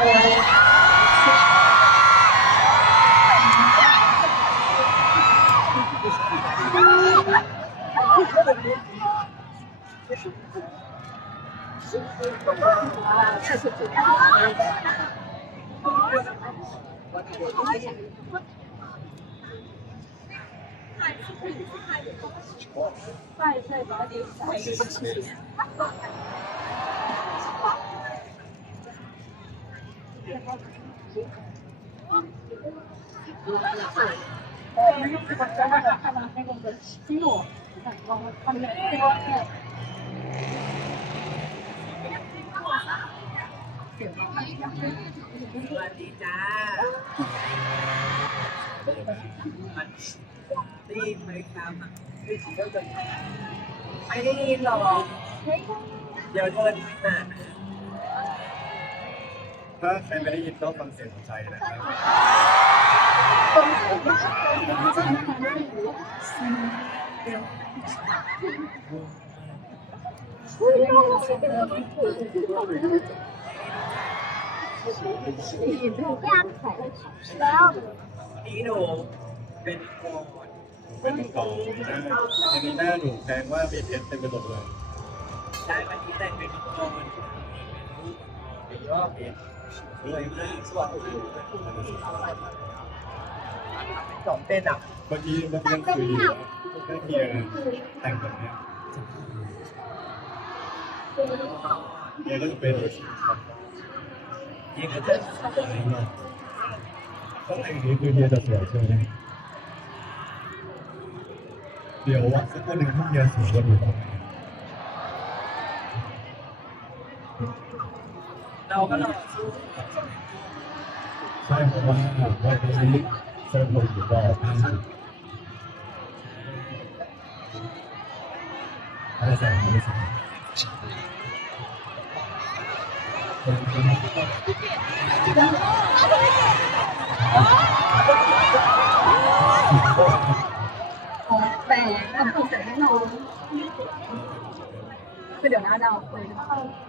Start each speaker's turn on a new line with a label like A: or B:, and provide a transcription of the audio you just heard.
A: 拜拜，宝姐。 สวัสดีจ้าได้ยินไหมครับไม่ได้ยินหรอกเดี๋ยวเดินไปหา
B: ถ้าใครไม่ได้ยินก็ฟังเสียงหัวใจนะครับ
A: นี่หนูเป็นโกน
B: เป็นต่อหน้าอันนี้หน้าหนูแสดงว่ามีเพชรเต็มไปหมดเลย
A: ได้วันนี้แต่งเป็นโกนเป็นยอดเพชร สองเต้นอะ
B: เมื่อกี้เมื่อกี้ยังคุยอยู่ถ้าเฮียแต่งแบบเนี้ยเฮียก็จะเป็น
A: ยิงกระเจิด
B: อะไรเงี้ยถ้าแต่งนี้คือเฮียจะสวยใช่ไหมเดี๋ยววันสักวันหนึ่งถ้าเฮียสวยก็ดูครับ
A: เราก็รอสู้
B: ใช่เพราะว่าวันนี้เซอร์ผมอยู่รอท่านอะไรใส่ไม่ใส่
C: แต่ทำตัวเสร็จแน่นอนคือเดี๋ยวนะเราเลย
B: แต่เช้าแต่เช้า
A: นี่สิตัด